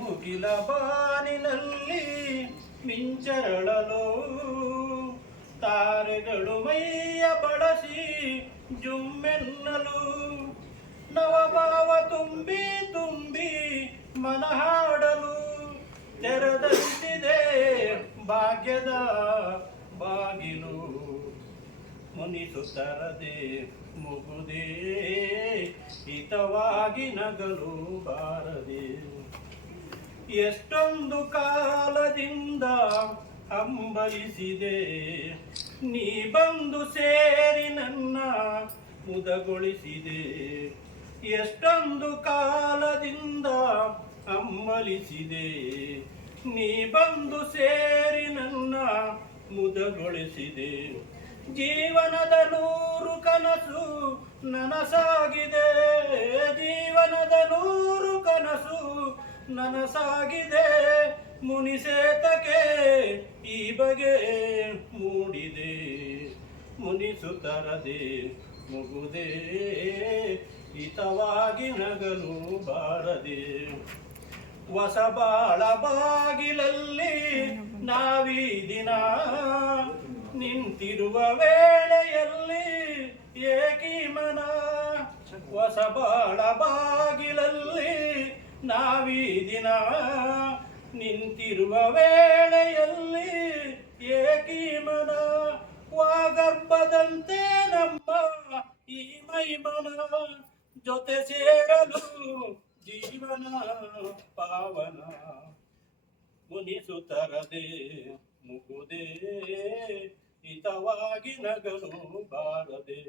ಮುಗಿಲ ಬಾನಿನಲ್ಲಿ ಮಿಂಚರಳಲು ತಾರೆಗಳು ಮೈಯ ಬಳಸಿ ಜುಮ್ಮೆನ್ನಲು ನವಭಾವ ತುಂಬಿ ತುಂಬಿ ಮನಹಾಡಲು ತೆರೆದಂತಿದೆ ಭಾಗ್ಯದ ಬಾಗಿಲು ಮುನಿಸುತ್ತರದೆ ಮುಗುದೇ ಹಿತವಾಗಿ ನಗಲು ಬಾರದೆ ಎಷ್ಟೊಂದು ಕಾಲದಿಂದ ಹಂಬಲಿಸಿದೆ ನೀ ಬಂದು ಸೇರಿ ನನ್ನ ಮುದಗೊಳಿಸಿದೆ ಎಷ್ಟೊಂದು ಕಾಲದಿಂದ ಹಂಬಲಿಸಿದೆ ನೀ ಬಂದು ಸೇರಿ ನನ್ನ ಮುದಗೊಳಿಸಿದೆ ಜೀವನದ 100 ಕನಸು ನನಸಾಗಿದೆ ಜೀವನದ 100 ಕನಸು ನನಸಾಗಿದೆ ಮುನಿಸೇತಕ್ಕೆ ಈ ಬಗೆ ಮೂಡಿದೆ ಮುನಿಸುತ್ತರದೆ ಮುಗುದೇ ಹಿತವಾಗಿ ನಗಲು ಬಾರದೆ ಹೊಸಬಾಳ ಬಾಗಿಲಲ್ಲಿ ನಾವೀ ದಿನ ನಿಂತಿರುವ ವೇಳೆಯಲ್ಲಿ ಏಕಿ ಮನ ಹೊಸಬಾಳ ಬಾಗಿಲಲ್ಲಿ ನಾವೀ ದಿನ ನಿಂತಿರುವ ವೇಳೆಯಲ್ಲಿ ಏಕಿ ಮನ ವಾಗರ್ಭದಂತೆ ನಮ್ಮ ಈ ಮೈಮನ ಜೊತೆ ಸೇರಲು ಜೀವನ ಪಾವನ ಮುನಿಸುತ್ತರದೆ ಮುಗುದೇ ಹಿತವಾಗಿ ನಗಲು ಬಾರದೆ.